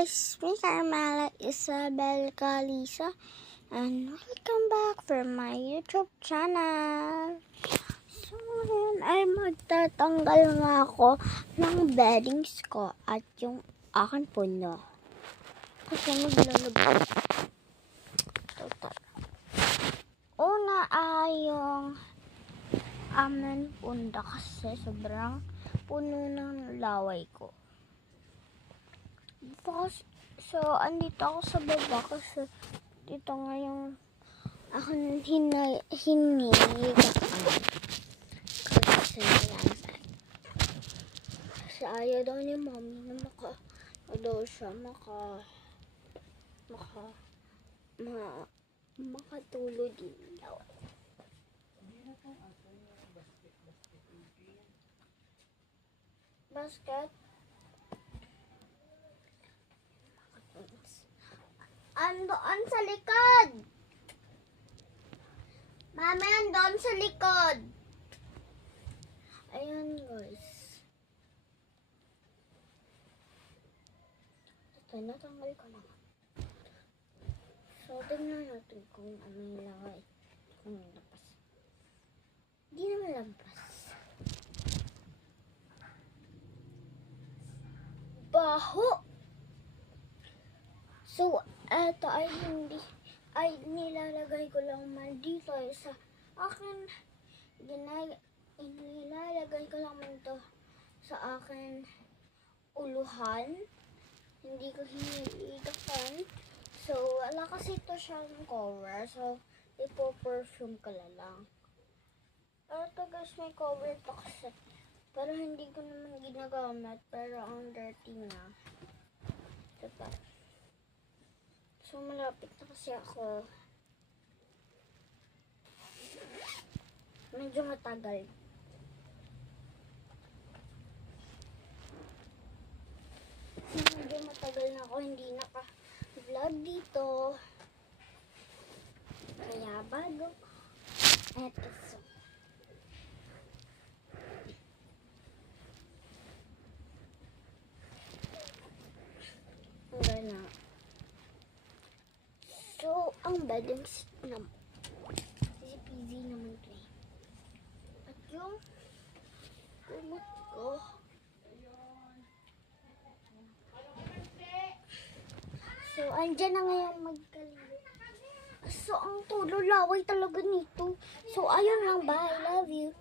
guys, me Carmela Isabel Calisa and welcome back for my YouTube channel. So ngayon ay magtatanggal nga ako ng beddings ko at yung akin puno. Kasi maglalabas. Una ay yung amin punda kasi sobrang puno ng laway ko. So, andito ako sa baba kasi dito nga yung aking hinihigaan. Kasi kasi ayaw daw ni mommy na makatulo din daw. Basket? Andoon sa likod! Mami, andoon sa likod! Ayan guys. Ito, natanggal ko na. So, tingnan natin kung ano yung laway. Kung lampas. Hindi naman lampas. Baho! So, eto ay nilalagay ko lang man dito sa akin. Nilalagay ko lang man to sa akin uluhan. Hindi ko hinihigapan. So, wala kasi ito siyang cover. So, ipo-perfume ko lang. Pero ito guys, may cover to kasi. Pero hindi ko naman ginagamit. Pero ang dirty na. Diba? So, malapit na kasi ako. Medyo matagal. Medyo matagal na ako hindi naka-vlog dito. Kaya bago. Eto so. Hanggang na. So, ang beddings naman. Easy naman ito eh. At yung kumot ko. So, andyan na ngayon magkalimutan. So, ang tulo laway talaga nito. So, ayun lang. Bye. Love you.